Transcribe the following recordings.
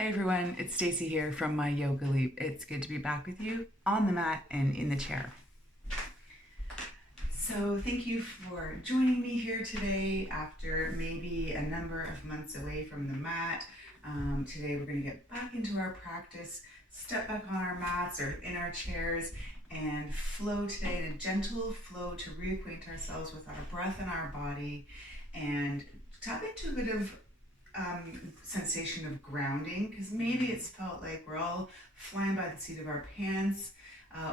Hi everyone, it's Stacey here from My Yoga Leap. It's good to be back with you on the mat and in the chair. So thank you for joining me here today after maybe a number of months away from the mat. Today we're going to get back into our practice, step back on our mats or in our chairs and flow today in a gentle flow to reacquaint ourselves with our breath and our body and tap into a bit of sensation of grounding, because maybe it's felt like we're all flying by the seat of our pants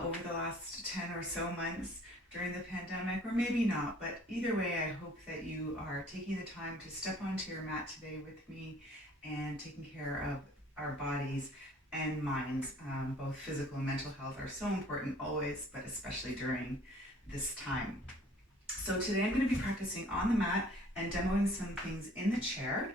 over the last 10 or so months during the pandemic, or maybe not, but either way, I hope that you are taking the time to step onto your mat today with me and taking care of our bodies and minds. Both physical and mental health are so important always, but especially during this time. So today I'm going to be practicing on the mat and demoing some things in the chair.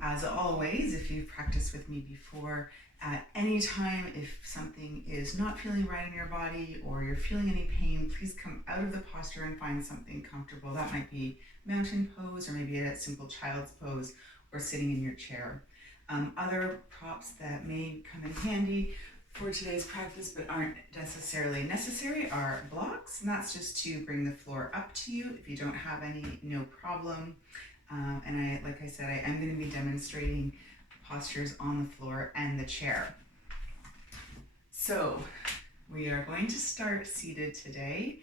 As always, if you've practiced with me before, at any time, if something is not feeling right in your body or you're feeling any pain, please come out of the posture and find something comfortable. That might be mountain pose or maybe a simple child's pose or sitting in your chair. Other props that may come in handy for today's practice but aren't necessarily necessary are blocks, and that's just to bring the floor up to you. If you don't have any, no problem. And like I said, I am going to be demonstrating postures on the floor and the chair. So we are going to start seated today.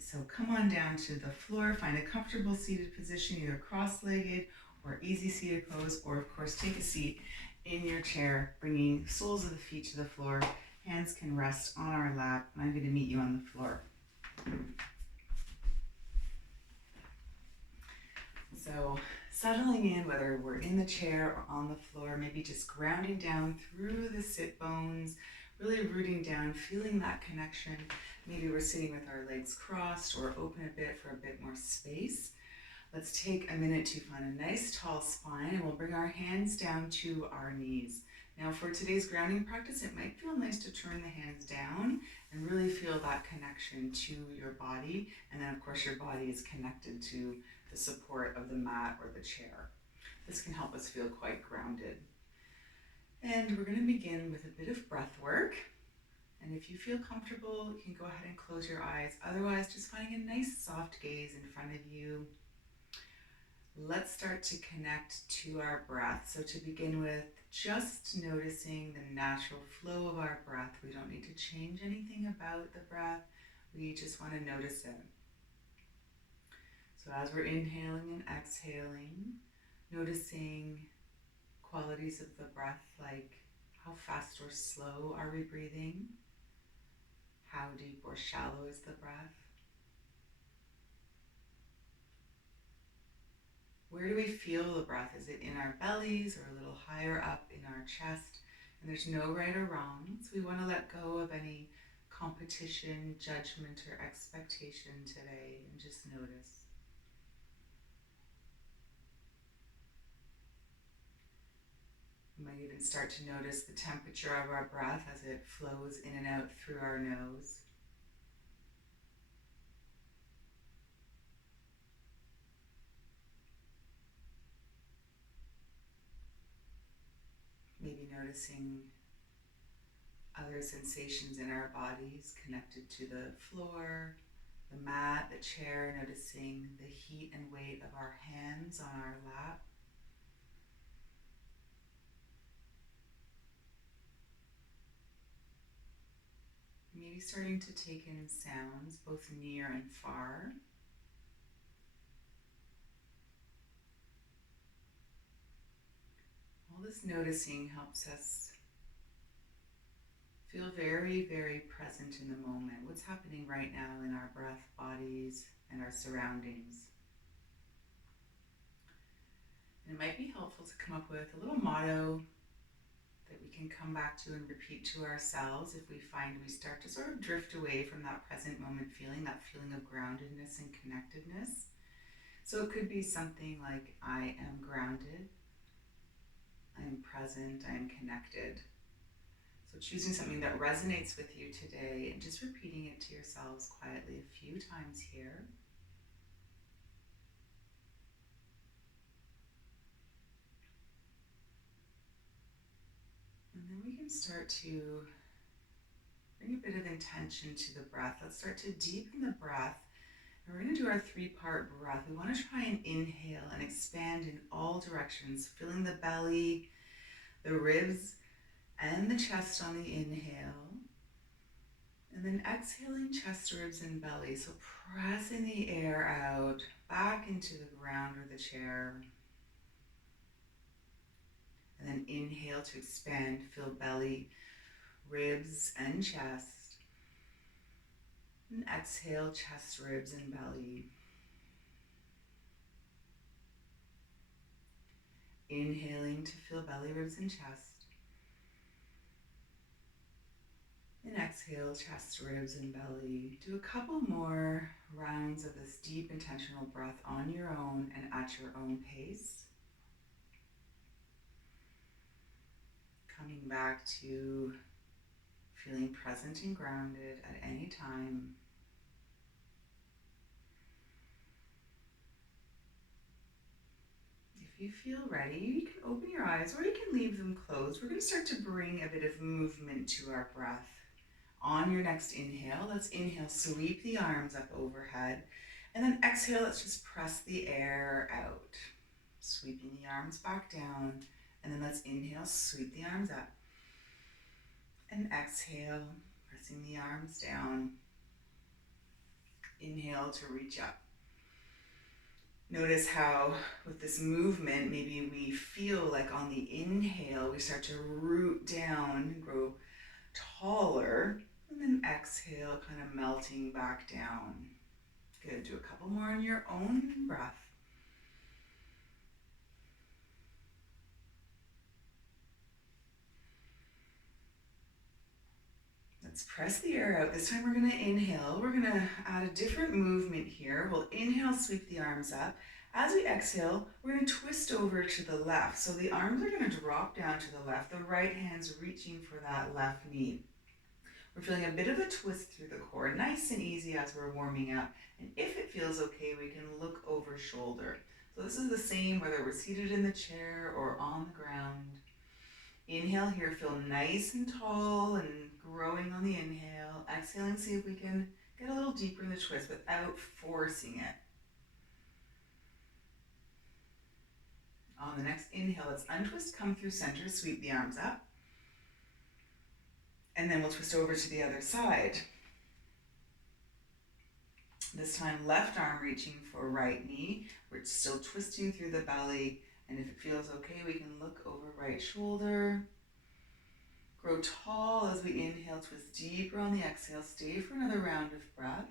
So come on down to the floor, find a comfortable seated position, either cross-legged or easy seated pose, or of course take a seat in your chair, bringing soles of the feet to the floor. Hands can rest on our lap, and I'm going to meet you on the floor. So settling in, whether we're in the chair or on the floor, maybe just grounding down through the sit bones, really rooting down, feeling that connection. Maybe we're sitting with our legs crossed or open a bit for a bit more space. Let's take a minute to find a nice tall spine, and we'll bring our hands down to our knees. Now for today's grounding practice, it might feel nice to turn the hands down and really feel that connection to your body. And then of course your body is connected to the support of the mat or the chair. This can help us feel quite grounded. And we're going to begin with a bit of breath work. And if you feel comfortable, you can go ahead and close your eyes. Otherwise, just finding a nice soft gaze in front of you. Let's start to connect to our breath. So to begin with, just noticing the natural flow of our breath. We don't need to change anything about the breath. We just want to notice it. So as we're inhaling and exhaling, noticing qualities of the breath, like how fast or slow are we breathing? How deep or shallow is the breath? Where do we feel the breath? Is it in our bellies or a little higher up in our chest? And there's no right or wrong, so we want to let go of any competition, judgment, or expectation today and just notice. You might even start to notice the temperature of our breath as it flows in and out through our nose. Maybe noticing other sensations in our bodies connected to the floor, the mat, the chair, noticing the heat and weight of our hands on our lap. Maybe starting to take in sounds both near and far. All this noticing helps us feel very, very present in the moment. What's happening right now in our breath, bodies, and our surroundings. And it might be helpful to come up with a little motto that we can come back to and repeat to ourselves if we find we start to sort of drift away from that present moment feeling, that feeling of groundedness and connectedness. So it could be something like, I am grounded, I am present, I am connected. So choosing something that resonates with you today and just repeating it to yourselves quietly a few times here. start to bring a bit of intention to the breath. Let's start to deepen the breath. And we're going to do our 3-part breath. We want to try and inhale and expand in all directions, filling the belly, the ribs, and the chest on the inhale. And then exhaling chest, ribs, and belly. So pressing the air out back into the ground or the chair. And then inhale to expand, fill belly, ribs, and chest. And exhale, chest, ribs, and belly. Inhaling to fill belly, ribs, and chest. And exhale, chest, ribs, and belly. Do a couple more rounds of this deep, intentional breath on your own and at your own pace. Coming back to feeling present and grounded at any time. If you feel ready, you can open your eyes or you can leave them closed. We're going to start to bring a bit of movement to our breath. On your next inhale, let's inhale, sweep the arms up overhead. And then exhale, let's just press the air out. Sweeping the arms back down. And then let's inhale, sweep the arms up. And exhale, pressing the arms down. Inhale to reach up. Notice how with this movement, maybe we feel like on the inhale, we start to root down, grow taller, and then exhale, kind of melting back down. Good, do a couple more on your own breath. Let's press the air out. This time we're going to inhale. We're going to add a different movement here. We'll inhale, sweep the arms up. As we exhale, we're going to twist over to the left. So the arms are going to drop down to the left. The right hand's reaching for that left knee. We're feeling a bit of a twist through the core, nice and easy as we're warming up. And if it feels okay, we can look over shoulder. So this is the same whether we're seated in the chair or on the ground. Inhale here, feel nice and tall and growing on the inhale. Exhaling, see if we can get a little deeper in the twist without forcing it. On the next inhale, let's untwist, come through center, sweep the arms up. And then we'll twist over to the other side. This time, left arm reaching for right knee. We're still twisting through the belly. And if it feels okay, we can look over right shoulder. Grow tall as we inhale, twist deeper on the exhale. Stay for another round of breath.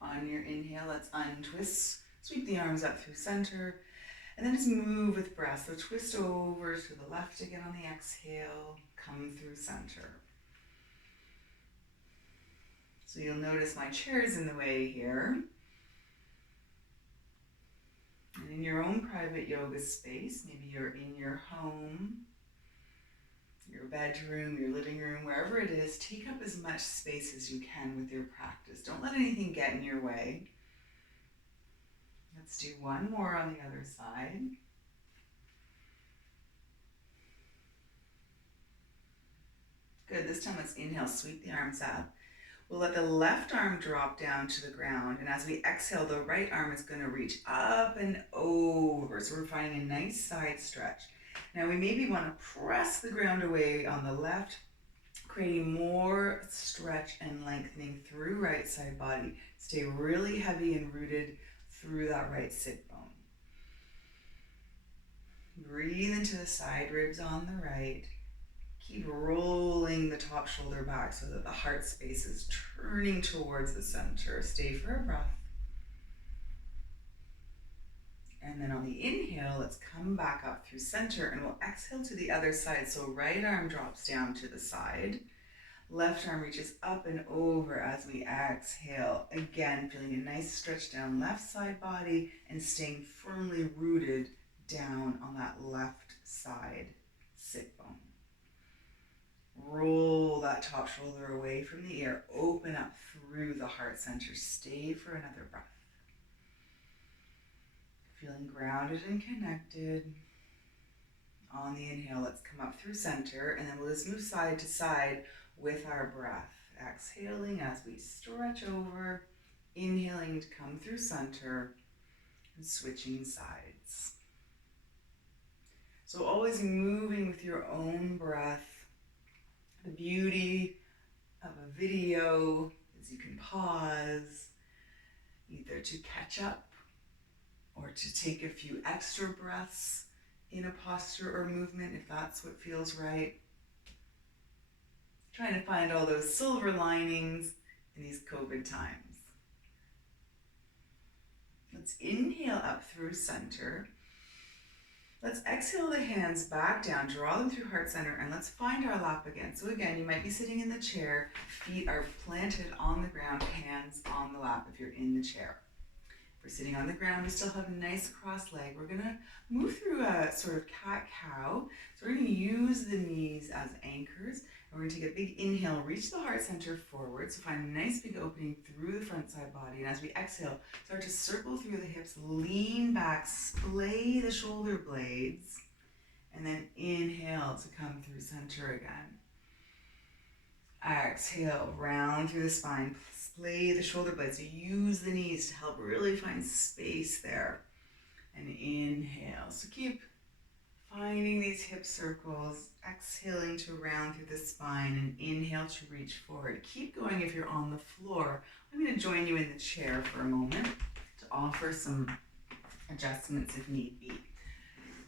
On your inhale, let's untwist. Sweep the arms up through center. And then just move with breath. So twist over to the left again on the exhale. Come through center. So you'll notice my chair is in the way here. And in your own private yoga space, maybe you're in your home, your bedroom, your living room, wherever it is, take up as much space as you can with your practice. Don't let anything get in your way. Let's do one more on the other side. Good, this time let's inhale, sweep the arms up. We'll let the left arm drop down to the ground, and as we exhale, the right arm is going to reach up and over. So we're finding a nice side stretch. Now we maybe want to press the ground away on the left, creating more stretch and lengthening through right side body. Stay really heavy and rooted through that right sit bone. Breathe into the side ribs on the right. Keep rolling the top shoulder back so that the heart space is turning towards the center. Stay for a breath. And then on the inhale, let's come back up through center and we'll exhale to the other side. So right arm drops down to the side. Left arm reaches up and over as we exhale. Again, feeling a nice stretch down left side body and staying firmly rooted down on that left side sit bone. Roll that top shoulder away from the ear. Open up through the heart center. Stay for another breath. Feeling grounded and connected. On the inhale, let's come up through center, and then we'll just move side to side with our breath. Exhaling as we stretch over, inhaling to come through center, and switching sides. So always moving with your own breath. The beauty of a video is you can pause, either to catch up or to take a few extra breaths in a posture or movement if that's what feels right. Trying to find all those silver linings in these COVID times. Let's inhale up through center. Let's exhale the hands back down, draw them through heart center, and let's find our lap again. So again, you might be sitting in the chair, feet are planted on the ground, hands on the lap if you're in the chair. If we're sitting on the ground, we still have a nice cross leg. We're gonna move through a sort of cat-cow. So we're gonna use the knees as anchors. And we're gonna take a big inhale, reach the heart center forward. So find a nice big opening through the front side body. And as we exhale, start to circle through the hips, lean back, splay the shoulder blades, and then inhale to come through center again. Exhale, round through the spine, splay the shoulder blades. So use the knees to help really find space there. And inhale. So keep finding these hip circles, exhaling to round through the spine, and inhale to reach forward. Keep going if you're on the floor. I'm going to join you in the chair for a moment to offer some adjustments if need be.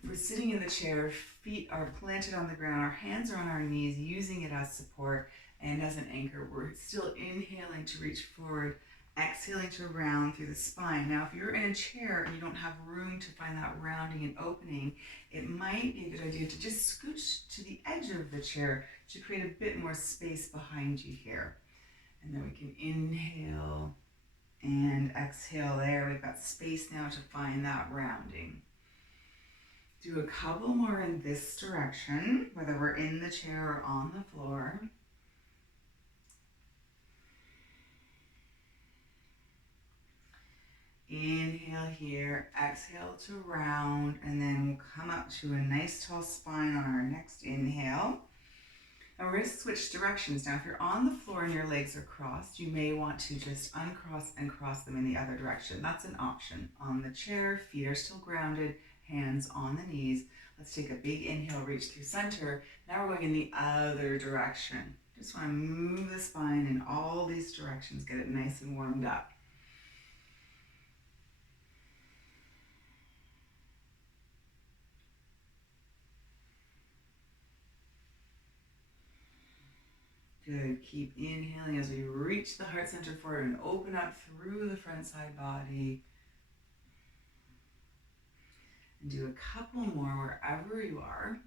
We're sitting in the chair, feet are planted on the ground, our hands are on our knees, using it as support and as an anchor. We're still inhaling to reach forward, exhaling to round through the spine. Now, if you're in a chair and you don't have room to find that rounding and opening, it might be a good idea to just scooch to the edge of the chair to create a bit more space behind you here. And then we can inhale and exhale there. We've got space now to find that rounding. Do a couple more in this direction, whether we're in the chair or on the floor. Inhale here, exhale to round, and then we'll come up to a nice tall spine on our next inhale. And we're going to switch directions. Now, if you're on the floor and your legs are crossed, you may want to just uncross and cross them in the other direction. That's an option. On the chair, feet are still grounded, hands on the knees. Let's take a big inhale, reach through center. Now we're going in the other direction. Just want to move the spine in all these directions, get it nice and warmed up. Good. Keep inhaling as we reach the heart center forward and open up through the front side body. And do a couple more wherever you are.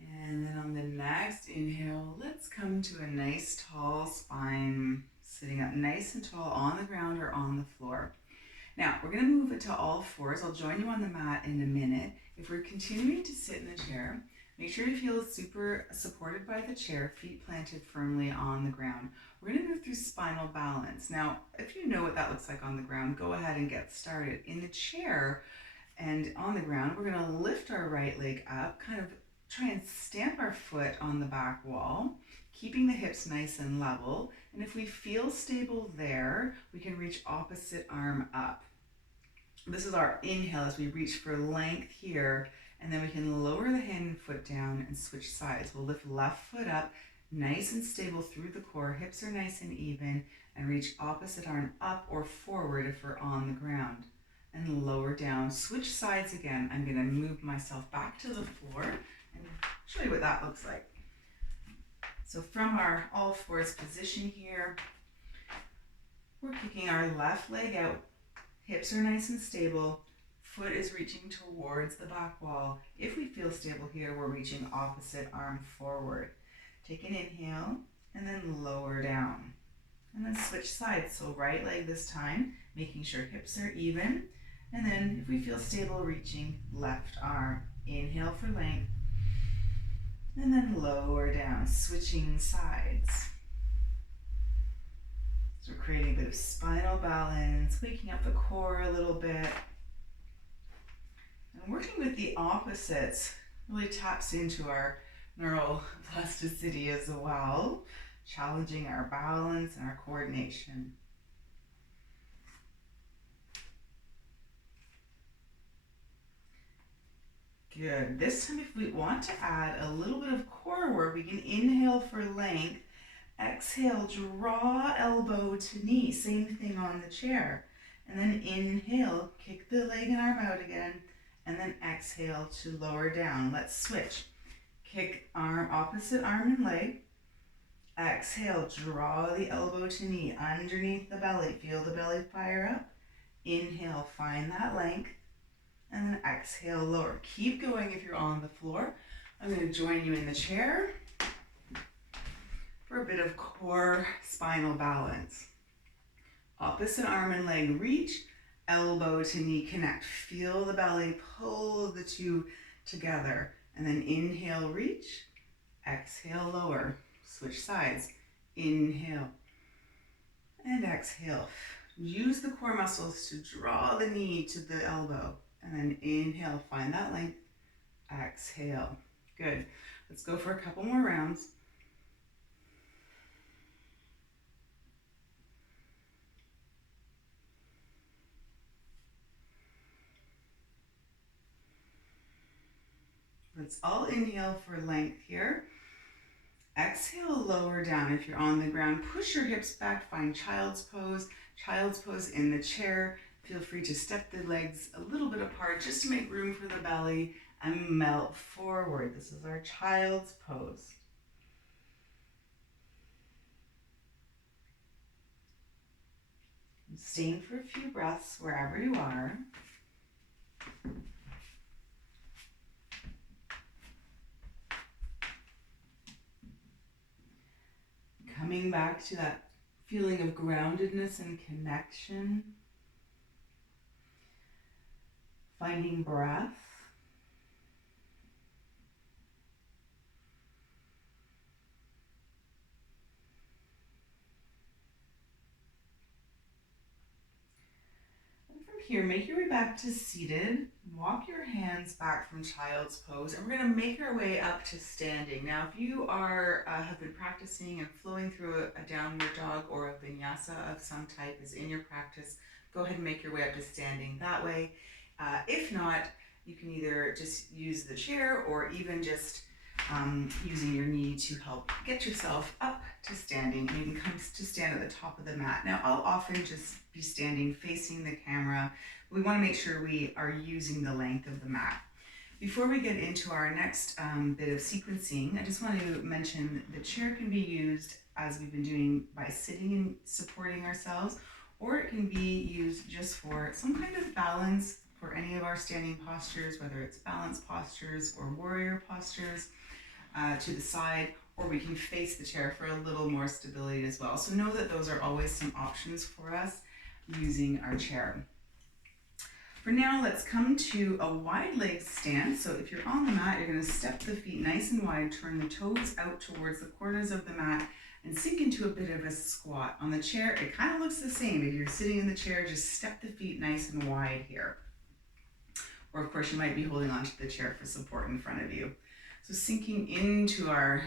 And then on the next inhale, let's come to a nice tall spine, sitting up nice and tall on the ground or on the floor. Now, we're going to move it to all fours. I'll join you on the mat in a minute. If we're continuing to sit in the chair, make sure you feel super supported by the chair, feet planted firmly on the ground. We're going to move through spinal balance. Now, if you know what that looks like on the ground, go ahead and get started. In the chair and on the ground, we're going to lift our right leg up, kind of try and stamp our foot on the back wall, keeping the hips nice and level. And if we feel stable there, we can reach opposite arm up. This is our inhale as we reach for length here, and then we can lower the hand and foot down and switch sides. We'll lift left foot up, nice and stable through the core, hips are nice and even, and reach opposite arm up or forward if we're on the ground. And lower down, switch sides again. I'm gonna move myself back to the floor and show you what that looks like. So from our all fours position here, we're kicking our left leg out. Hips are nice and stable. Foot is reaching towards the back wall. If we feel stable here, we're reaching opposite arm forward. Take an inhale and then lower down. And then switch sides. So right leg this time, making sure hips are even. And then if we feel stable, reaching left arm. Inhale for length. And then lower down, switching sides. So we're creating a bit of spinal balance, waking up the core a little bit. And working with the opposites really taps into our neuroplasticity as well, challenging our balance and our coordination. Good. This time, if we want to add a little bit of core work, we can inhale for length, exhale, draw elbow to knee, same thing on the chair. And then inhale, kick the leg and arm out again, and then exhale to lower down. Let's switch. Kick arm, opposite arm and leg. Exhale, draw the elbow to knee underneath the belly. Feel the belly fire up. Inhale, find that length. And then exhale, lower. Keep going if you're on the floor. I'm going to join you in the chair for a bit of core spinal balance. Opposite arm and leg reach, elbow to knee connect. Feel the belly, pull the two together. And then inhale, reach. Exhale, lower. Switch sides. Inhale and exhale. Use the core muscles to draw the knee to the elbow. And then inhale, find that length. Exhale. Good. Let's go for a couple more rounds. Let's all inhale for length here. Exhale, lower down. If you're on the ground, push your hips back, find child's pose. Child's pose in the chair. Feel free to step the legs a little bit apart just to make room for the belly and melt forward. This is our child's pose. Staying for a few breaths wherever you are. Coming back to that feeling of groundedness and connection. Finding breath. And from here, make your way back to seated. Walk your hands back from child's pose, and we're going to make our way up to standing. Now, if you have been practicing and flowing through a downward dog or a vinyasa of some type is in your practice, go ahead and make your way up to standing that way. If not, you can either just use the chair or even just using your knee to help get yourself up to standing. And you can come to stand at the top of the mat. Now, I'll often just be standing facing the camera. We want to make sure we are using the length of the mat. Before we get into our next bit of sequencing, I just want to mention the chair can be used, as we've been doing, by sitting and supporting ourselves, or it can be used just for some kind of balance for any of our standing postures, whether it's balance postures or warrior postures, to the side, or we can face the chair for a little more stability as well. So know that those are always some options for us using our chair. For now, let's come to a wide leg stance. So if you're on the mat, you're going to step the feet nice and wide, turn the toes out towards the corners of the mat, and sink into a bit of a squat. On the chair, it kind of looks the same. If you're sitting in the chair, just step the feet nice and wide here. Or of course, you might be holding onto the chair for support in front of you. So sinking into our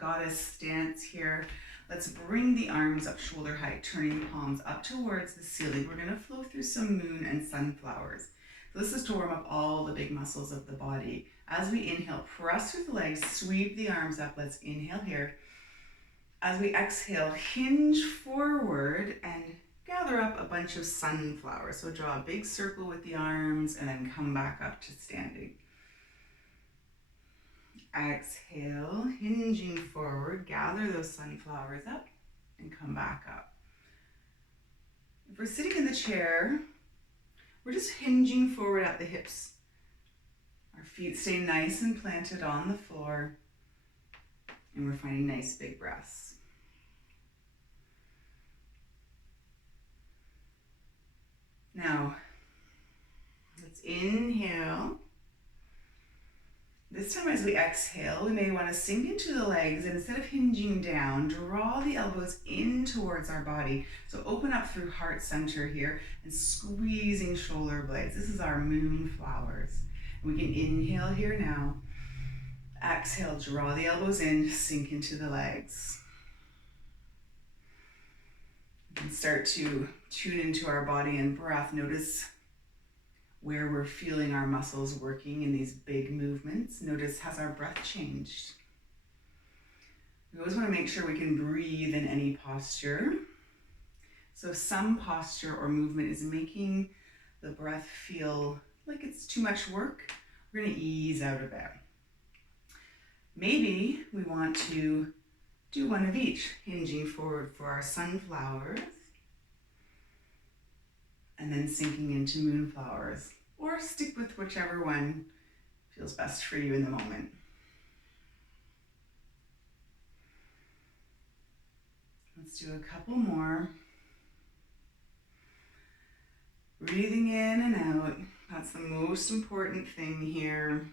goddess stance here. Let's bring the arms up shoulder height, turning the palms up towards the ceiling. We're going to flow through some moon and sunflowers. So this is to warm up all the big muscles of the body. As we inhale, press through the legs, sweep the arms up. Let's inhale here. As we exhale, hinge forward and gather up a bunch of sunflowers. So draw a big circle with the arms and then come back up to standing. Exhale, hinging forward, gather those sunflowers up and come back up. If we're sitting in the chair, we're just hinging forward at the hips. Our feet stay nice and planted on the floor, and we're finding nice big breaths. Now, let's inhale. This This time as we exhale, we may want to sink into the legs, and instead of hinging down, draw the elbows in towards our body. So open up through heart center here and squeezing shoulder blades. This is our moonflowers. We can inhale here now. Exhale, draw the elbows in, sink into the legs. We can start to tune into our body and breath. Notice where we're feeling our muscles working in these big movements. Notice, has our breath changed? We always want to make sure we can breathe in any posture. So if some posture or movement is making the breath feel like it's too much work, we're going to ease out a bit. Maybe we want to do one of each, hinging forward for our sunflowers, and then sinking into moonflowers, or stick with whichever one feels best for you in the moment. Let's do a couple more. Breathing in and out. That's the most important thing here.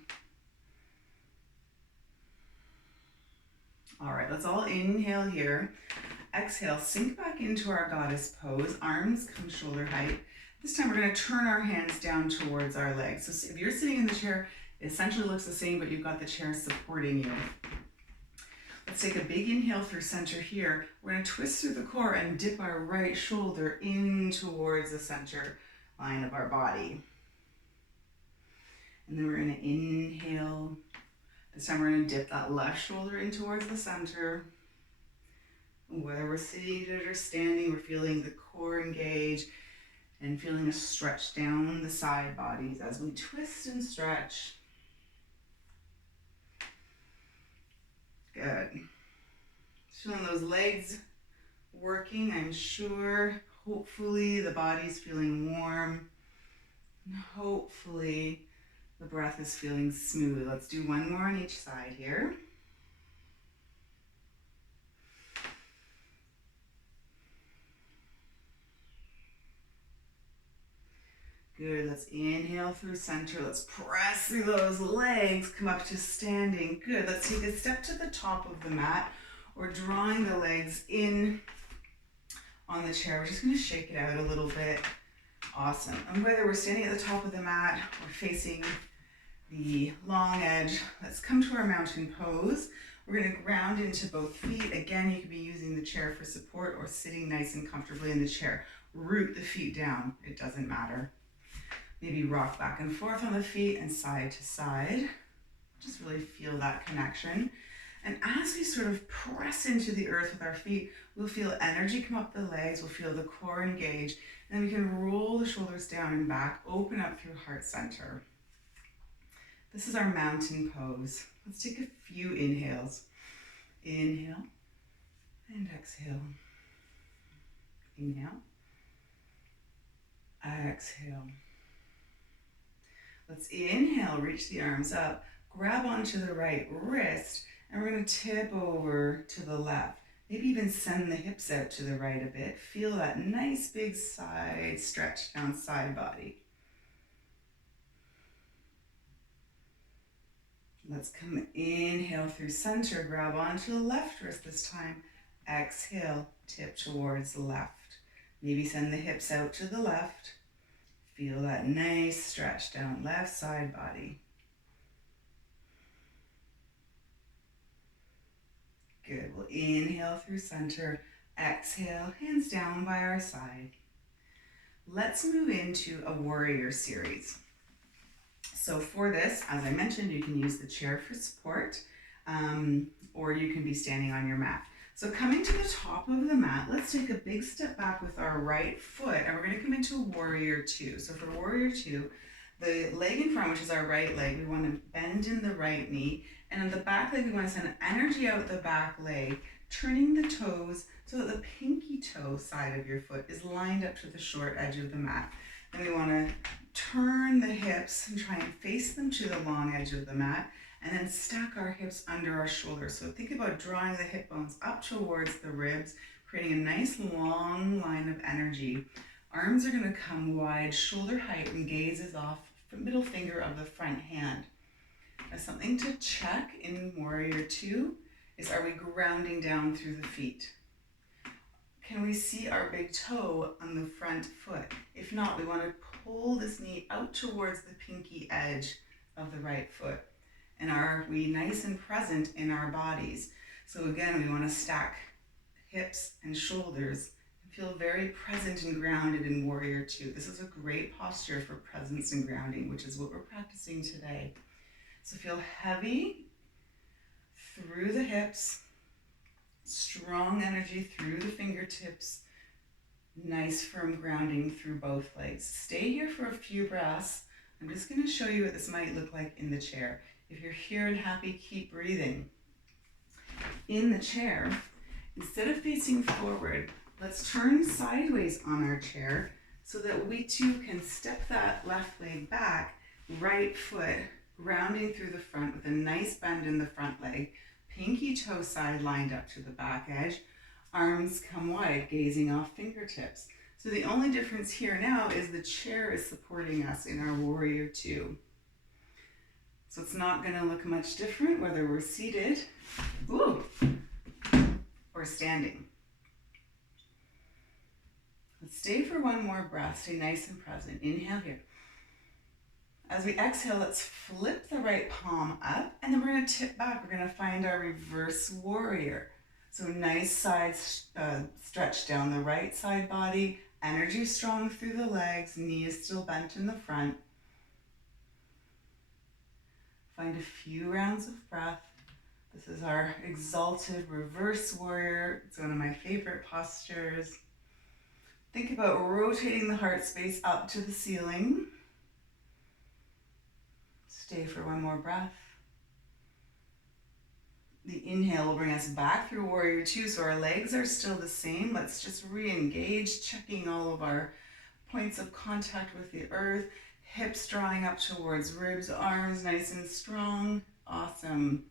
All right, let's all inhale here. Exhale, sink back into our goddess pose. Arms come shoulder height. This time we're going to turn our hands down towards our legs. So if you're sitting in the chair, it essentially looks the same, but you've got the chair supporting you. Let's take a big inhale through center here. We're going to twist through the core and dip our right shoulder in towards the center line of our body. And then we're going to inhale. This time we're going to dip that left shoulder in towards the center. Whether we're seated or standing, we're feeling the core engage and feeling a stretch down the side bodies as we twist and stretch. Good. Feeling those legs working, I'm sure. Hopefully the body's feeling warm. And hopefully the breath is feeling smooth. Let's do one more on each side here. Good, let's inhale through center. Let's press through those legs, come up to standing. Good, let's take a step to the top of the mat or drawing the legs in on the chair. We're just gonna shake it out a little bit. Awesome, and whether we're standing at the top of the mat or facing the long edge, let's come to our mountain pose. We're gonna ground into both feet. Again, you could be using the chair for support or sitting nice and comfortably in the chair. Root the feet down, it doesn't matter. Maybe rock back and forth on the feet and side to side. Just really feel that connection. And as we sort of press into the earth with our feet, we'll feel energy come up the legs, we'll feel the core engage, and then we can roll the shoulders down and back, open up through heart center. This is our mountain pose. Let's take a few inhales. Inhale and exhale. Inhale. Exhale. Let's inhale, reach the arms up, grab onto the right wrist, and we're going to tip over to the left. Maybe even send the hips out to the right a bit. Feel that nice big side stretch down side body. Let's come inhale through center, grab onto the left wrist this time. Exhale, tip towards the left. Maybe send the hips out to the left. Feel that nice stretch down left side body. Good, we'll inhale through center, exhale, hands down by our side. Let's move into a warrior series. So for this, as I mentioned, you can use the chair for support, or you can be standing on your mat. So coming to the top of the mat, let's take a big step back with our right foot, and we're going to come into warrior two. So for warrior two, the leg in front, which is our right leg, we want to bend in the right knee, and on the back leg, we want to send energy out the back leg, turning the toes so that the pinky toe side of your foot is lined up to the short edge of the mat. And we want to turn the hips and try and face them to the long edge of the mat, and then stack our hips under our shoulders. So think about drawing the hip bones up towards the ribs, creating a nice long line of energy. Arms are going to come wide, shoulder height, and gaze is off the middle finger of the front hand. Now, something to check in Warrior Two is, are we grounding down through the feet? Can we see our big toe on the front foot? If not, we want to pull this knee out towards the pinky edge of the right foot. And are we nice and present in our bodies? So again, we want to stack hips and shoulders and feel very present and grounded in Warrior Two. This is a great posture for presence and grounding, which is what we're practicing today. So feel heavy through the hips, strong energy through the fingertips, nice firm grounding through both legs. Stay here for a few breaths. I'm just going to show you what this might look like in the chair. If you're here and happy, keep breathing. In the chair, instead of facing forward, let's turn sideways on our chair so that we too can step that left leg back, right foot grounding through the front with a nice bend in the front leg, pinky toe side lined up to the back edge, arms come wide, gazing off fingertips. So the only difference here now is the chair is supporting us in our Warrior Two. So it's not going to look much different whether we're seated or standing. Let's stay for one more breath. Stay nice and present. Inhale here. As we exhale, let's flip the right palm up, and then we're going to tip back. We're going to find our reverse warrior. So nice side stretch down the right side body. Energy strong through the legs. Knee is still bent in the front. Find a few rounds of breath. This is our exalted reverse warrior. It's one of my favorite postures. Think about rotating the heart space up to the ceiling. Stay for one more breath. The inhale will bring us back through Warrior Two, so our legs are still the same. Let's just re-engage, checking all of our points of contact with the earth. Hips drawing up towards ribs, arms nice and strong. Awesome.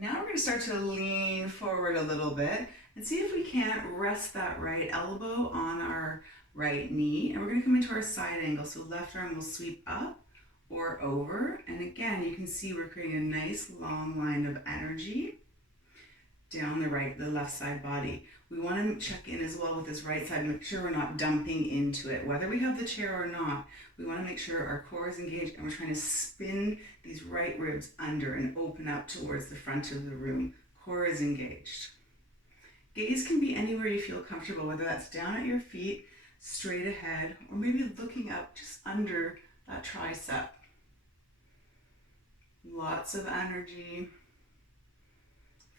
Now we're going to start to lean forward a little bit and see if we can't rest that right elbow on our right knee. And we're going to come into our side angle. So left arm will sweep up or over. And again, you can see we're creating a nice long line of energy down the left side body. We want to check in as well with this right side, make sure we're not dumping into it. Whether we have the chair or not, we want to make sure our core is engaged and we're trying to spin these right ribs under and open up towards the front of the room. Core is engaged. Gaze can be anywhere you feel comfortable, whether that's down at your feet, straight ahead, or maybe looking up just under that tricep. Lots of energy.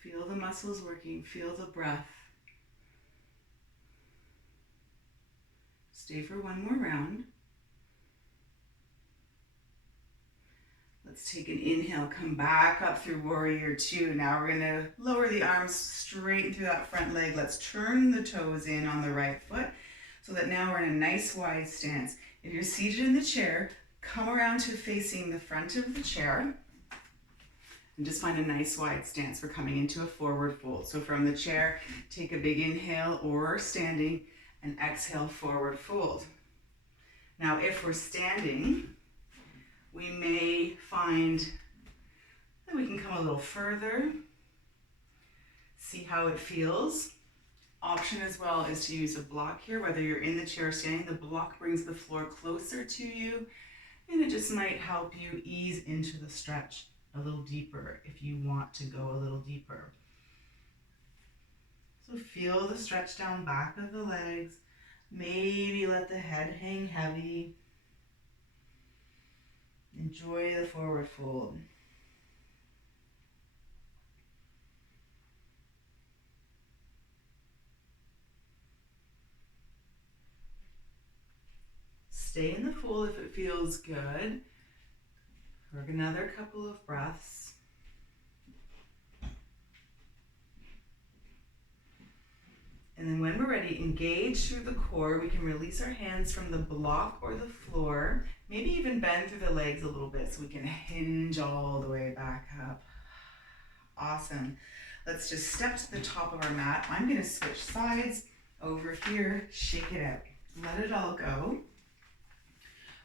Feel the muscles working, feel the breath. Stay for one more round. Let's take an inhale, come back up through Warrior Two. Now we're gonna lower the arms straight through that front leg. Let's turn the toes in on the right foot so that now we're in a nice wide stance. If you're seated in the chair, come around to facing the front of the chair and just find a nice wide stance. We're coming into a forward fold. So from the chair, take a big inhale or standing and exhale, forward fold. Now, if we're standing, we may find that we can come a little further, see how it feels. Option as well is to use a block here, whether you're in the chair or standing. The block brings the floor closer to you, and it just might help you ease into the stretch a little deeper if you want to go a little deeper. So feel the stretch down back of the legs. Maybe let the head hang heavy. Enjoy the forward fold. Stay in the fold if it feels good. For another couple of breaths. And then when we're ready, engage through the core. We can release our hands from the block or the floor. Maybe even bend through the legs a little bit so we can hinge all the way back up. Awesome. Let's just step to the top of our mat. I'm going to switch sides over here. Shake it out. Let it all go.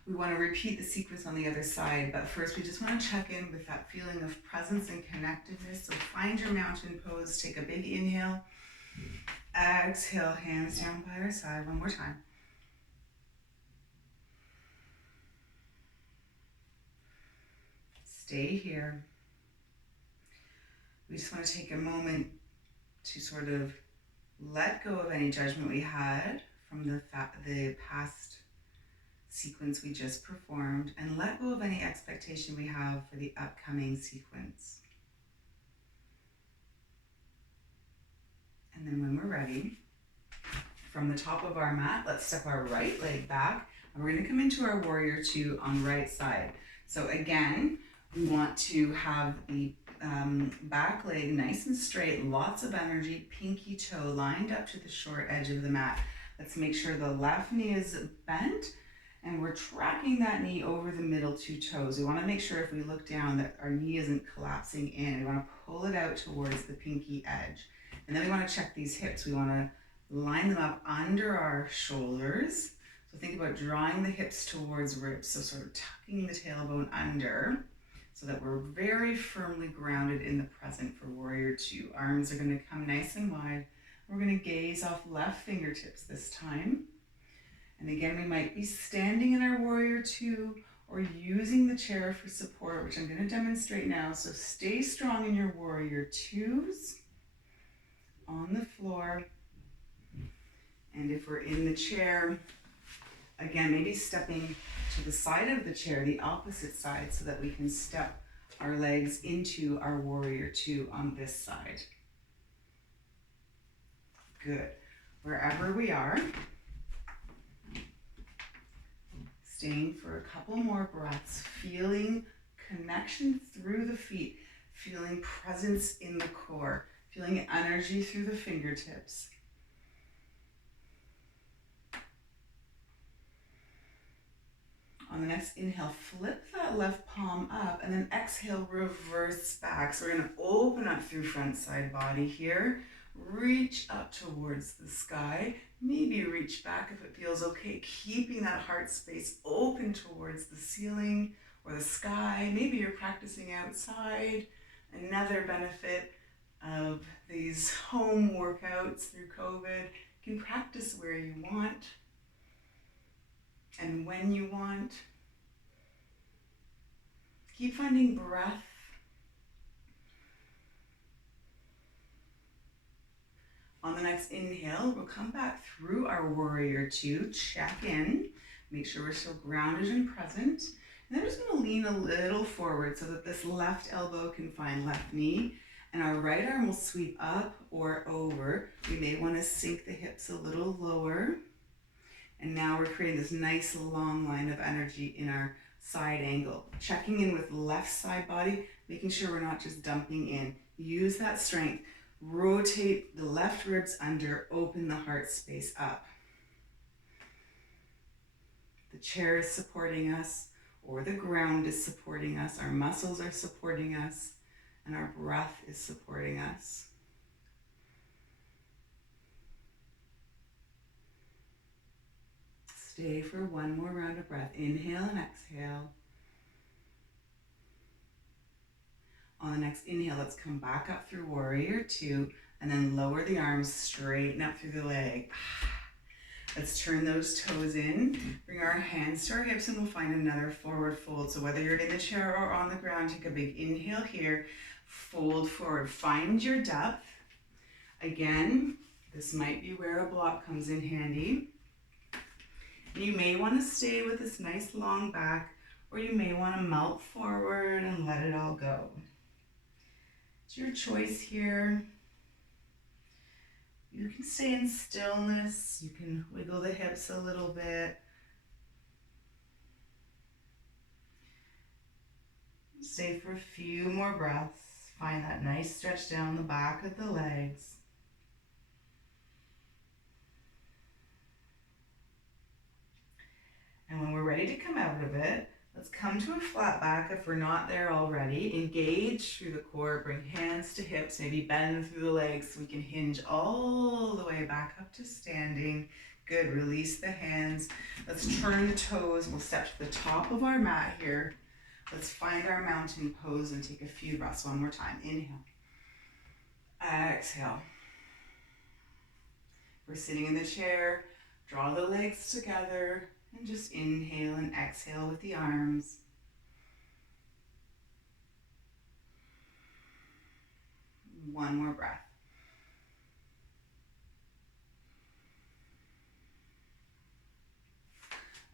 We want to repeat the sequence on the other side, but first we just want to check in with that feeling of presence and connectedness. So find your mountain pose, take a big inhale, exhale, hands down by our side, one more time. Stay here. We just want to take a moment to sort of let go of any judgment we had from the past sequence we just performed, and let go of any expectation we have for the upcoming sequence. And then when we're ready, from the top of our mat, let's step our right leg back, and we're going to come into our warrior two on the right side. So again, we want to have the back leg nice and straight, lots of energy, pinky toe lined up to the short edge of the mat. Let's make sure the left knee is bent and we're tracking that knee over the middle two toes. We want to make sure if we look down that our knee isn't collapsing in. We want to pull it out towards the pinky edge. And then we want to check these hips. We want to line them up under our shoulders. So think about drawing the hips towards ribs. So sort of tucking the tailbone under so that we're very firmly grounded in the present for warrior two. Arms are going to come nice and wide. We're going to gaze off left fingertips this time. And again, we might be standing in our warrior two or using the chair for support, which I'm going to demonstrate now. So stay strong in your warrior twos on the floor. And if we're in the chair, again, maybe stepping to the side of the chair, the opposite side, so that we can step our legs into our warrior two on this side. Good. Wherever we are, staying for a couple more breaths, feeling connection through the feet, feeling presence in the core, feeling energy through the fingertips. On the next inhale, flip that left palm up, and then exhale, reverse back. So we're going to open up through front side body here. Reach up towards the sky. Maybe reach back if it feels okay, keeping that heart space open towards the ceiling or the sky. Maybe you're practicing outside. Another benefit of these home workouts through COVID, you can practice where you want and when you want. Keep finding breath. On the next inhale, we'll come back through our warrior two, check in, make sure we're still grounded and present. And then we're just going to lean a little forward so that this left elbow can find left knee, and our right arm will sweep up or over. We may want to sink the hips a little lower. And now we're creating this nice long line of energy in our side angle. Checking in with left side body, making sure we're not just dumping in. Use that strength. Rotate the left ribs under, open the heart space up. The chair is supporting us, or the ground is supporting us. Our muscles are supporting us, and our breath is supporting us. Stay for one more round of breath. Inhale and exhale. On the next inhale, let's come back up through warrior two, and then lower the arms, straighten up through the leg. Let's turn those toes in, bring our hands to our hips, and we'll find another forward fold. So whether you're in the chair or on the ground, take a big inhale here, fold forward, find your depth. Again, this might be where a block comes in handy. You may want to stay with this nice long back, or you may want to melt forward and let it all go. It's your choice here. You can stay in stillness. You can wiggle the hips a little bit. Stay for a few more breaths. Find that nice stretch down the back of the legs. And when we're ready to come out of it, let's come to a flat back if we're not there already. Engage through the core, bring hands to hips, maybe bend through the legs so we can hinge all the way back up to standing. Good, release the hands. Let's turn the toes. We'll step to the top of our mat here. Let's find our mountain pose and take a few breaths. One more time. Inhale. Exhale. We're sitting in the chair. Draw the legs together and just inhale and exhale with the arms. One more breath.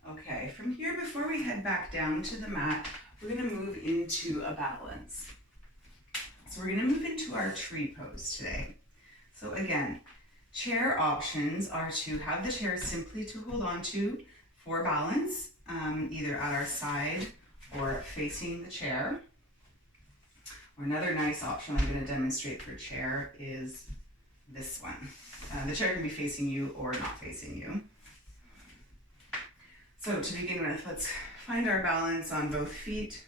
Okay, from here, before we head back down to the mat, we're gonna move into a balance. So we're gonna move into our tree pose today. So again, chair options are to have the chair simply to hold on to for balance, either at our side or facing the chair. Or another nice option I'm gonna demonstrate for chair is this one. The chair can be facing you or not facing you. So to begin with, let's find our balance on both feet.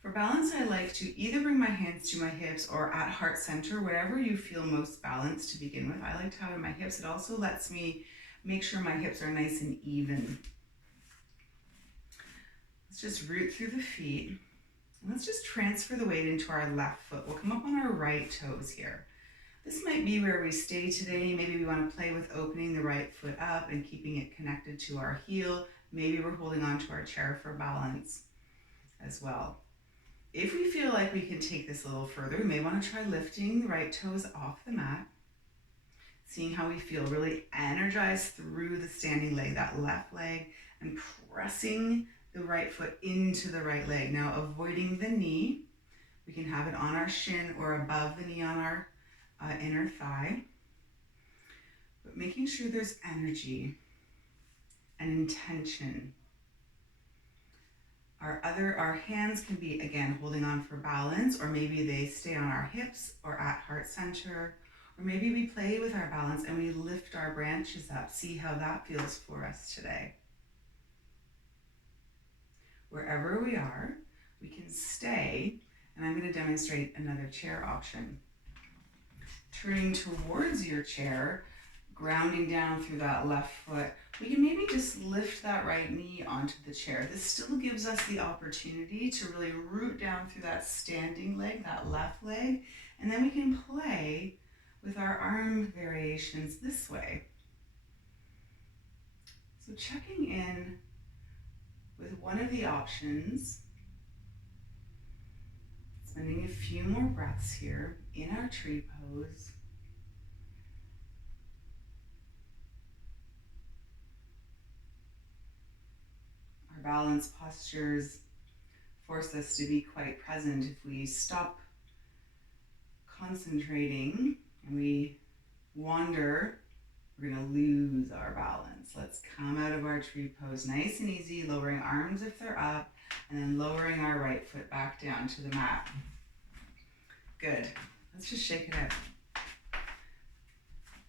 For balance, I like to either bring my hands to my hips or at heart center, wherever you feel most balanced to begin with. I like to have in my hips. It also lets me make sure my hips are nice and even. Let's just root through the feet. And let's just transfer the weight into our left foot. We'll come up on our right toes here. This might be where we stay today. Maybe we want to play with opening the right foot up and keeping it connected to our heel. Maybe we're holding on to our chair for balance as well. If we feel like we can take this a little further, we may want to try lifting the right toes off the mat, seeing how we feel, really energize through the standing leg, that left leg, and pressing the right foot into the right leg. Now, avoiding the knee, we can have it on our shin or above the knee on our inner thigh, but making sure there's energy and intention. Our hands can be, again, holding on for balance, or maybe they stay on our hips or at heart center, or maybe we play with our balance and we lift our branches up. See how that feels for us today. Wherever we are, we can stay, and I'm going to demonstrate another chair option. Turning towards your chair, grounding down through that left foot, we can maybe just lift that right knee onto the chair. This still gives us the opportunity to really root down through that standing leg, that left leg, and then we can play with our arm variations this way. So checking in with one of the options, spending a few more breaths here in our tree pose. Our balance postures force us to be quite present. If we stop concentrating and we wander, we're going to lose our balance. Let's come out of our tree pose nice and easy, lowering arms if they're up, and then lowering our right foot back down to the mat. Good. Let's just shake it out.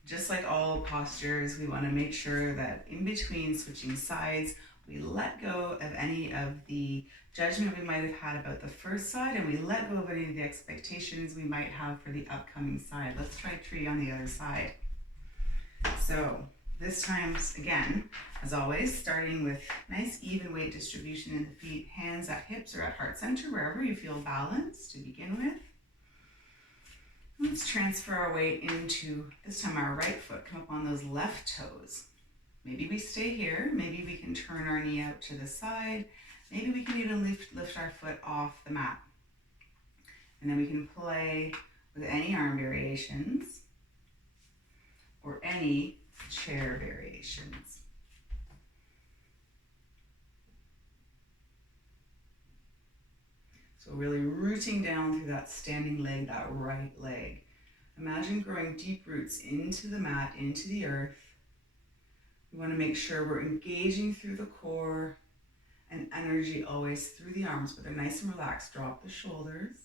Just like all postures, we want to make sure that in between switching sides, we let go of any of the judgment we might have had about the first side, and we let go of any of the expectations we might have for the upcoming side. Let's try tree on the other side. So this time, again, as always, starting with nice even weight distribution in the feet, hands at hips or at heart center, wherever you feel balanced to begin with. Let's transfer our weight into, this time, our right foot. Come up on those left toes. Maybe we stay here. Maybe we can turn our knee out to the side. Maybe we can even lift our foot off the mat. And then we can play with any arm variations or any chair variations. So really rooting down through that standing leg, that right leg. Imagine growing deep roots into the mat, into the earth. We want to make sure we're engaging through the core and energy always through the arms, but they're nice and relaxed. Drop the shoulders.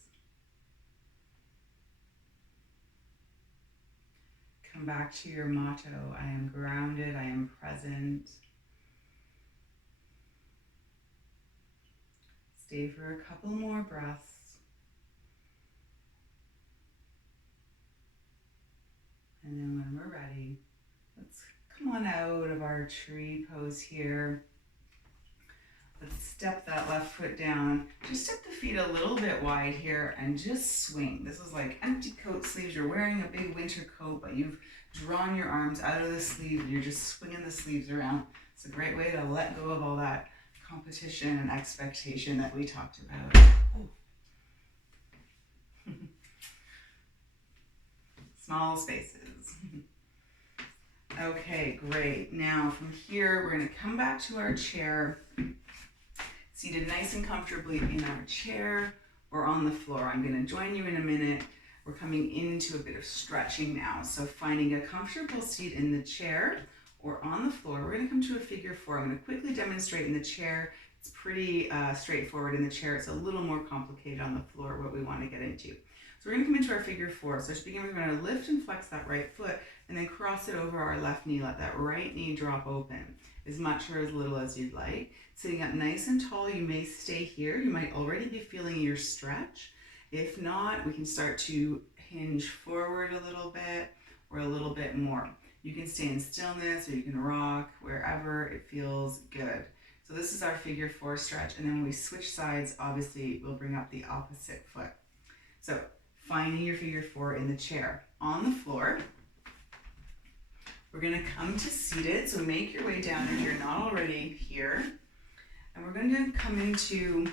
Come back to your motto. I am grounded, I am present. Stay for a couple more breaths. And then when we're ready, let's come come on out of our tree pose here. Let's step that left foot down. Just step the feet a little bit wide here and just swing. This is like empty coat sleeves. You're wearing a big winter coat, but you've drawn your arms out of the sleeve and you're just swinging the sleeves around. It's a great way to let go of all that competition and expectation that we talked about. Small spaces. Okay, great. Now from here, we're going to come back to our chair, seated nice and comfortably in our chair or on the floor. I'm going to join you in a minute. We're coming into a bit of stretching now. So finding a comfortable seat in the chair or on the floor. We're going to come to a figure four. I'm going to quickly demonstrate in the chair. It's pretty straightforward in the chair. It's a little more complicated on the floor what we want to get into. So we're going to come into our figure four. So to begin, we're going to lift and flex that right foot and then cross it over our left knee. Let that right knee drop open as much or as little as you'd like. Sitting up nice and tall, you may stay here. You might already be feeling your stretch. If not, we can start to hinge forward a little bit or a little bit more. You can stay in stillness or you can rock wherever it feels good. So this is our figure four stretch. And then when we switch sides, obviously we'll bring up the opposite foot. So finding your figure four in the chair. On the floor, we're going to come to seated. So make your way down if you're not already here. And we're going to come into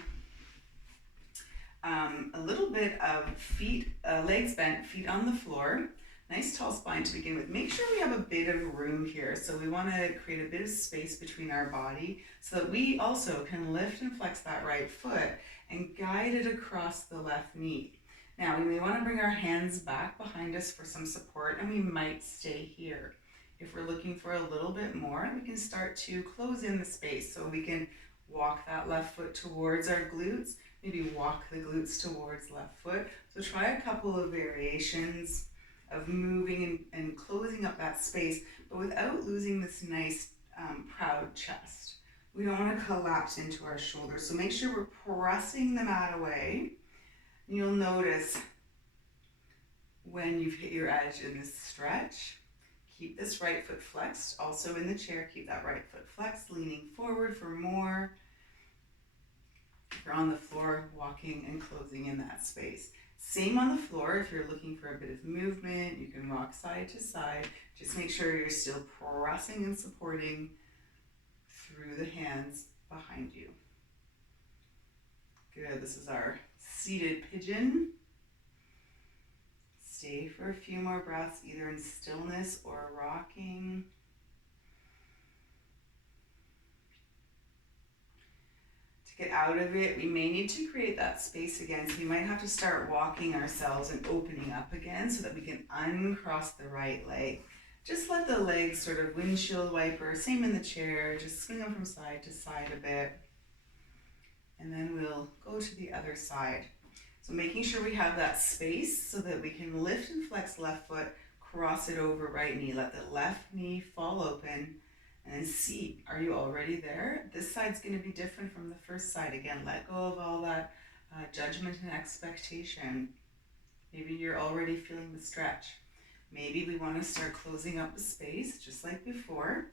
a little bit of feet, legs bent, feet on the floor. Nice tall spine to begin with. Make sure we have a bit of room here. So we want to create a bit of space between our body so that we also can lift and flex that right foot and guide it across the left knee. Now we may want to bring our hands back behind us for some support, and we might stay here. If we're looking for a little bit more, we can start to close in the space so we can walk that left foot towards our glutes, maybe walk the glutes towards left foot. So try a couple of variations of moving and closing up that space, but without losing this nice proud chest. We don't want to collapse into our shoulders, so make sure we're pressing the mat away. And you'll notice when you've hit your edge in this stretch, keep this right foot flexed. Also in the chair, keep that right foot flexed, leaning forward for more. If you're on the floor, walking and closing in that space. Same on the floor. If you're looking for a bit of movement, you can rock side to side. Just make sure you're still pressing and supporting through the hands behind you. Good. This is our seated pigeon. Stay for a few more breaths, either in stillness or rocking. To get out of it, we may need to create that space again. So we might have to start walking ourselves and opening up again so that we can uncross the right leg. Just let the legs sort of windshield wiper, same in the chair, just swing them from side to side a bit. And then we'll go to the other side. So making sure we have that space so that we can lift and flex left foot, cross it over right knee. Let the left knee fall open and then see, are you already there? This side's going to be different from the first side. Again, let go of all that judgment and expectation. Maybe you're already feeling the stretch. Maybe we want to start closing up the space just like before.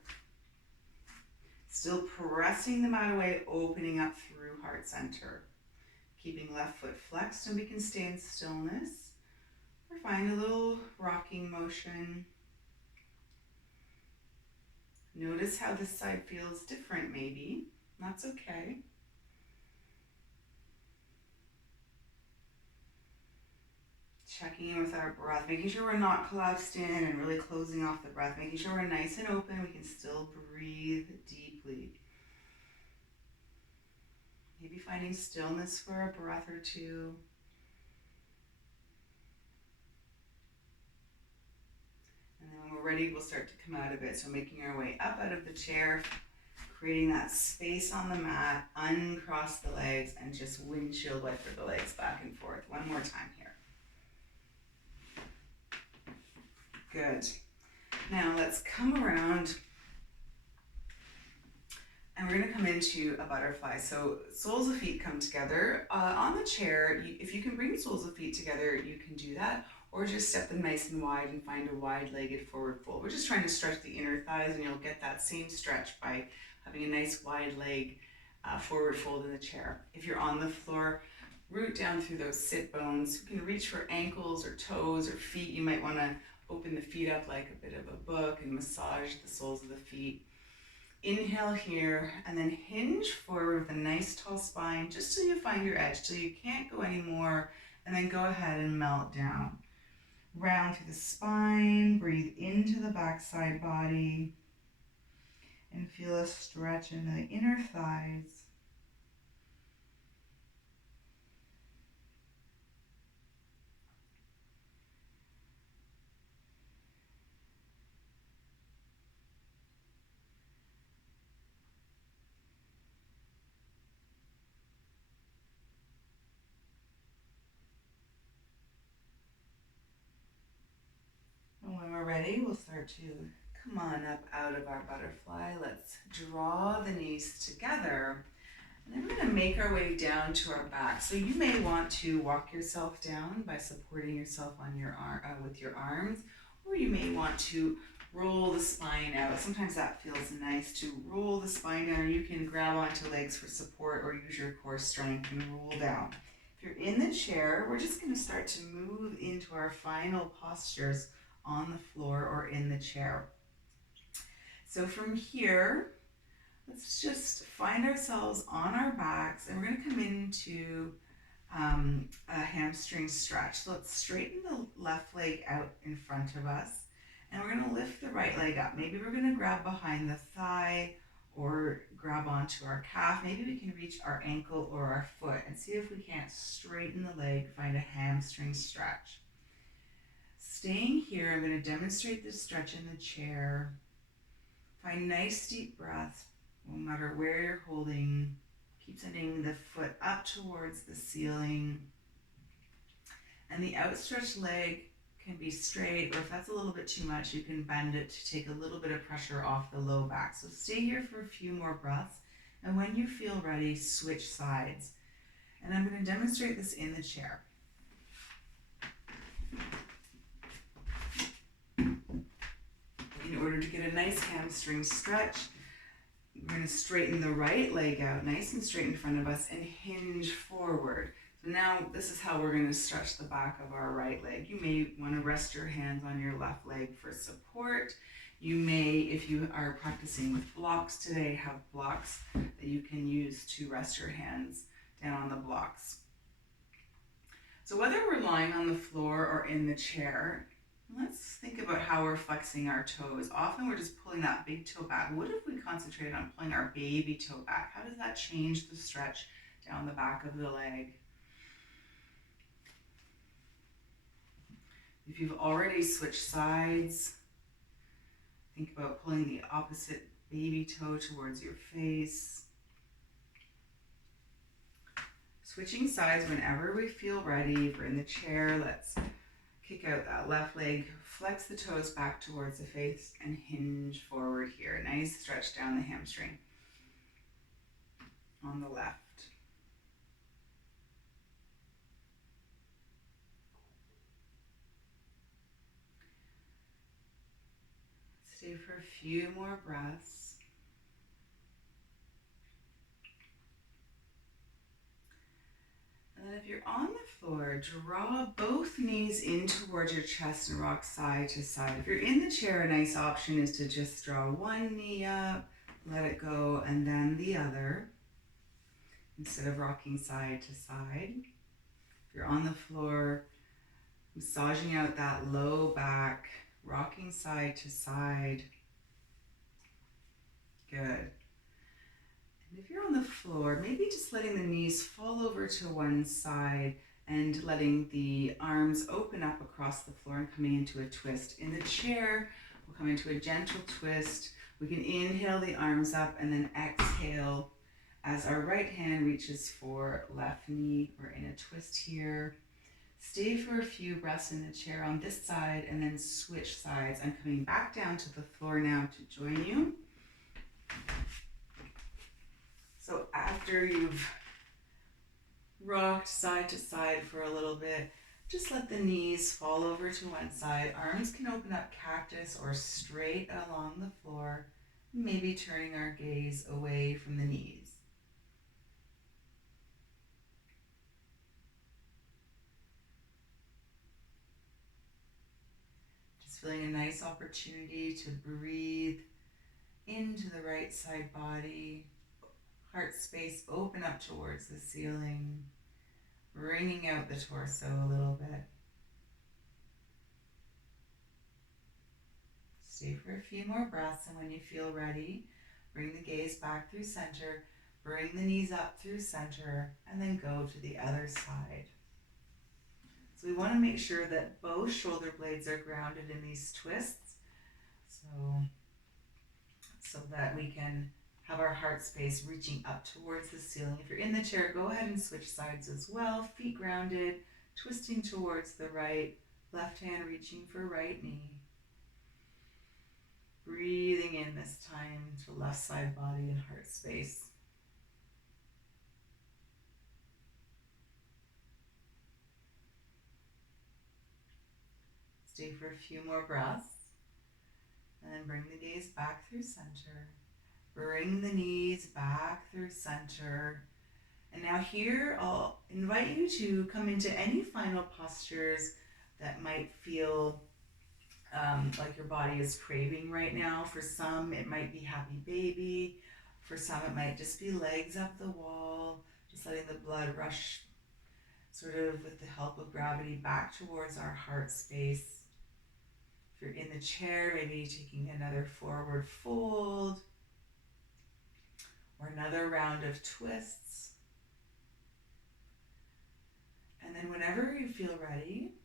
Still pressing the mat away, opening up through heart center. Keeping left foot flexed, and we can stay in stillness or find a little rocking motion. Notice how this side feels different maybe. That's okay. Checking in with our breath, making sure we're not collapsed in and really closing off the breath, making sure we're nice and open. We can still breathe deeply. Maybe finding stillness for a breath or two. And then when we're ready, we'll start to come out of it. So making our way up out of the chair, creating that space on the mat, uncross the legs, and just windshield wiper the legs back and forth. One more time here. Good. Now let's come around and we're going to come into a butterfly. So soles of feet come together. On the chair, if you can bring soles of feet together, you can do that. or just step them nice and wide and find a wide-legged forward fold. We're just trying to stretch the inner thighs, and you'll get that same stretch by having a nice wide leg forward fold in the chair. If you're on the floor, root down through those sit bones. You can reach for ankles or toes or feet. You might want to open the feet up like a bit of a book and massage the soles of the feet. Inhale here, and then hinge forward with a nice tall spine just till you find your edge, till you can't go anymore, and then go ahead and melt down. Round through the spine, breathe into the backside body, and feel a stretch in the inner thighs. And when we're ready, we'll start to come on up out of our butterfly. Let's draw the knees together. And then we're going to make our way down to our back. So you may want to walk yourself down by supporting yourself on your with your arms, or you may want to roll the spine out. Sometimes that feels nice to roll the spine down. You can grab onto legs for support or use your core strength and roll down. If you're in the chair, we're just going to start to move into our final postures on the floor or in the chair. So from here, let's just find ourselves on our backs, and we're going to come into a hamstring stretch. So let's straighten the left leg out in front of us, and we're going to lift the right leg up. Maybe we're going to grab behind the thigh or grab onto our calf. Maybe we can reach our ankle or our foot and see if we can't straighten the leg, find a hamstring stretch. Staying here, I'm going to demonstrate this stretch in the chair. Find nice deep breaths. No matter where you're holding, keep sending the foot up towards the ceiling. And the outstretched leg can be straight, or if that's a little bit too much, you can bend it to take a little bit of pressure off the low back. So stay here for a few more breaths, and when you feel ready, switch sides. And I'm going to demonstrate this in the chair. In order to get a nice hamstring stretch, we're going to straighten the right leg out nice and straight in front of us and hinge forward. So now this is how we're going to stretch the back of our right leg. You may want to rest your hands on your left leg for support. You may, if you are practicing with blocks today, have blocks that you can use to rest your hands down on the blocks. So whether we're lying on the floor or in the chair, let's think about how we're flexing our toes. Often we're just pulling that big toe back. What if we concentrated on pulling our baby toe back? How does that change the stretch down the back of the leg? If you've already switched sides, think about pulling the opposite baby toe towards your face. Switching sides whenever we feel ready. If we're in the chair, let's kick out that left leg, flex the toes back towards the face, and hinge forward here. Nice stretch down the hamstring on the left. Stay for a few more breaths. And then if you're on the floor, draw both knees in towards your chest and rock side to side. If you're in the chair, a nice option is to just draw one knee up, let it go, and then the other, instead of rocking side to side. If you're on the floor, massaging out that low back, rocking side to side. Good. And if you're on the floor, maybe just letting the knees fall over to one side and letting the arms open up across the floor and coming into a twist. In the chair, we'll come into a gentle twist. We can inhale the arms up and then exhale as our right hand reaches for left knee. We're in a twist here. Stay for a few breaths in the chair on this side and then switch sides. I'm coming back down to the floor now to join you. So after you've rocked side to side for a little bit, Just let the knees fall over to one side. Arms can open up cactus or straight along the floor, maybe turning our gaze away from the knees. Just feeling a nice opportunity to breathe into the right side body. Heart space open up towards the ceiling, bringing out the torso a little bit. Stay for a few more breaths, and when you feel ready, bring the gaze back through center, bring the knees up through center, and then go to the other side. So we want to make sure that both shoulder blades are grounded in these twists, so that we can have our heart space reaching up towards the ceiling. If you're in the chair, go ahead and switch sides as well. Feet grounded, twisting towards the right, left hand reaching for right knee. Breathing in this time to left side body and heart space. Stay for a few more breaths. And then bring the gaze back through center. Bring the knees back through center. And now here, I'll invite you to come into any final postures that might feel like your body is craving right now. For some, it might be happy baby. For some, it might just be legs up the wall, just letting the blood rush sort of with the help of gravity back towards our heart space. If you're in the chair, maybe taking another forward fold or another round of twists. And then whenever you feel ready,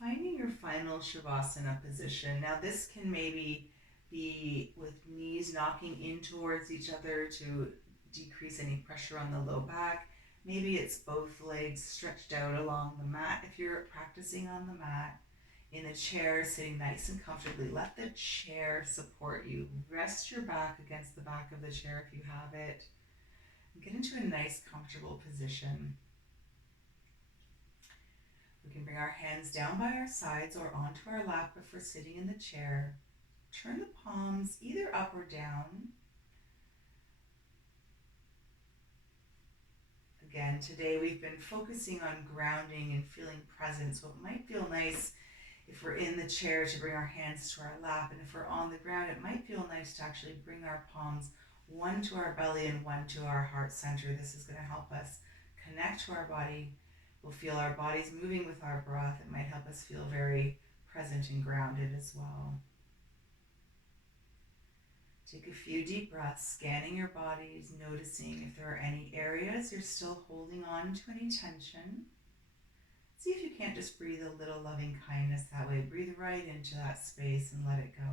finding your final Shavasana position. Now this can maybe be with knees knocking in towards each other to decrease any pressure on the low back. Maybe it's both legs stretched out along the mat if you're practicing on the mat. In a chair, sitting nice and comfortably, let the chair support you. Rest your back against the back of the chair if you have it. Get into a nice comfortable position. We can bring our hands down by our sides or onto our lap if we're sitting in the chair. Turn the palms either up or down. Again, today we've been focusing on grounding and feeling present, so it might feel nice if we're in the chair to bring our hands to our lap, and if we're on the ground, it might feel nice to actually bring our palms one to our belly and one to our heart center. This is going to help us connect to our body. We'll feel our bodies moving with our breath. It might help us feel very present and grounded as well. Take a few deep breaths, scanning your bodies, noticing if there are any areas you're still holding on to any tension. See if you can't just breathe a little loving kindness that way. Breathe right into that space and let it go.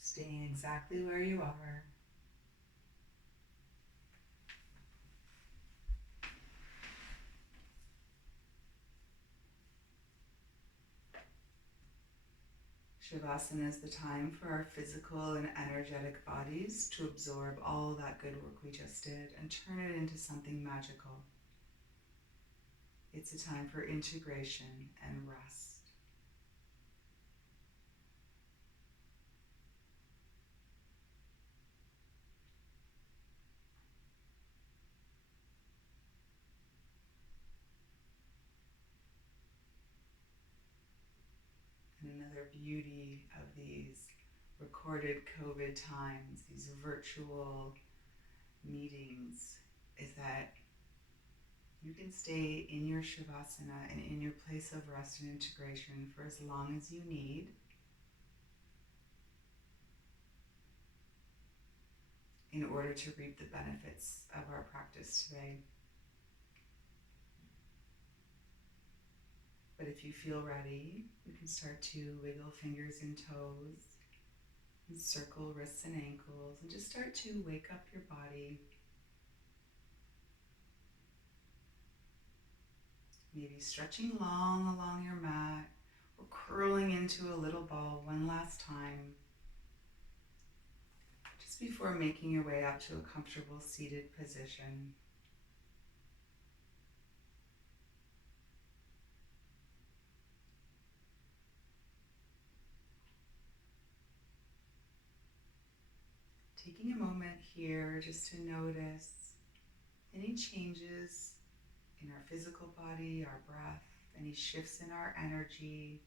Staying exactly where you are. Shavasana is the time for our physical and energetic bodies to absorb all that good work we just did and turn it into something magical. It's a time for integration and rest. And another beauty of these recorded COVID times, these virtual meetings, is that you can stay in your Shavasana and in your place of rest and integration for as long as you need. In order to reap the benefits of our practice today. But if you feel ready, you can start to wiggle fingers and toes and circle wrists and ankles and just start to wake up your body. Maybe stretching long along your mat We're curling into a little ball one last time, just before making your way up to a comfortable seated position. Taking a moment here just to notice any changes in our physical body, our breath, any shifts in our energy.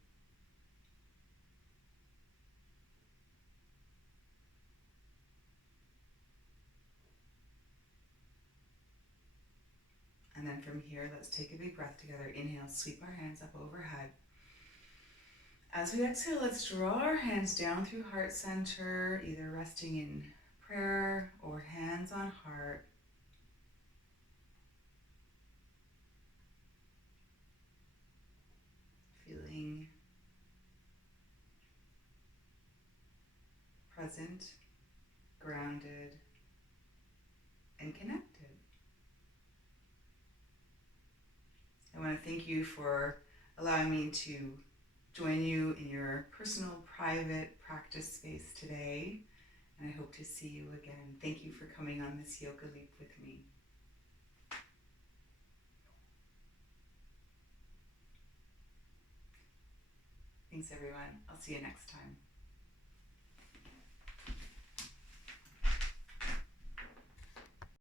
And then from here, let's take a big breath together. Inhale, sweep our hands up overhead. As we exhale, let's draw our hands down through heart center, either resting in prayer or hands on heart. Feeling present, grounded, and connected. I want to thank you for allowing me to join you in your personal, private practice space today. And I hope to see you again. Thank you for coming on this yoga leap with me. Thanks, everyone. I'll see you next time.